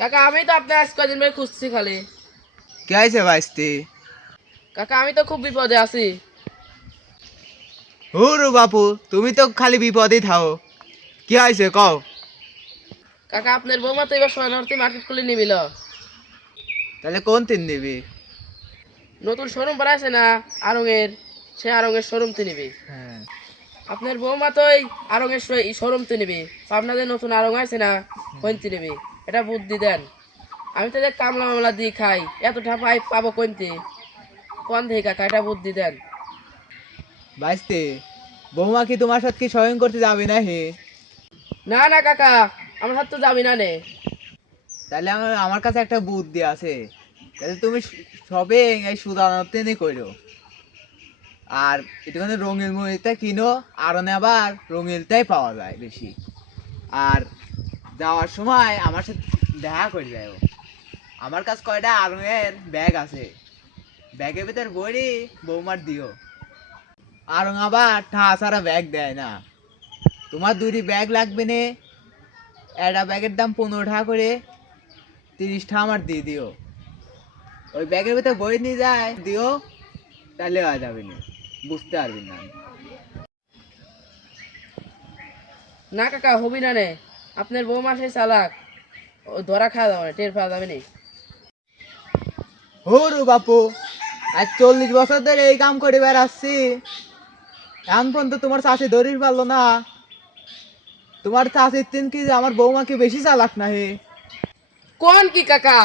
কাকা আমি তো আপনার আজ কদিন ভাই খুঁজছি খালি। কে আছে বাইস্তি? কাকা আমি তো খুব বিপদে আছি। হুরু বাপু, তুমি তো খালি বিপদেই থাও। কি হয়েছে কও? কাকা আপনার বৌমা তো এবার সোনারতে মার্কেট খুলে নিবিল। তাহলে কোন তিন নিবি? নতুন শোরুম বানাইছে না আরঙের, সে আরঙের শোরুমতে নিবি। হ্যাঁ। আপনার বৌমা তো এই আরঙের শোরুমতে নিবি। আপনাদের নতুন আরঙ আছে না কইতে নিবি, এটা বুদ্ধি দেন। আমি তো যে কামলা মামলা দিয়ে খাই, এতটা পাবো কইতে কোন থেকে কাকা, এটা বুদ্ধি দেন। বাইস্তি, বৌমা কি তোমার সাথে কি শয়ন করতে যাবে না হে? না না কাকা, আমার হাত তো যাবি না নে। তাহলে আমার কাছে একটা বুদ্ধি আছে। তাহলে তুমি সবে এই সুদানতে নি কইরো। আর একটুখানি রঙিন মুড়িটা কিনো, আরো আবার রঙিনটাই পাওয়া যায় বেশি। আর যাওয়ার সময় আমার সাথে দেখা করে যাও। আমার কাছে কয়টা আরঙের ব্যাগ আছে, ব্যাগের ভিতর বড়ি বৌমার দিও। আরং আবার ঠা ছাড়া ব্যাগ দেয় না। তোমার দুটি ব্যাগ লাগবে নে, একটা ব্যাগের দাম 15 টাকা করে, 30 টাকা আমার দিয়ে দিও। ওই ব্যাগের ভিতর বই নিয়ে যায় দিও, তাহলে হয়ে যাবে না, বুঝতে পারবি না। না কাকা হবি না নে, আপনার বৌমা সেই চালাক, ও ধরা খাওয়া যাবে না, টের পাওয়া যাবে না। হরু বাপু, আজ 40 বছর ধরে এই কাম করে বেড়াচ্ছি, এখন পর্যন্ত তোমার চাষি ধরিস পারলো না। তোমার চাষির তিন কি আমার বৌমা কি বেশি চালাক না হে? কোন কি কাকা,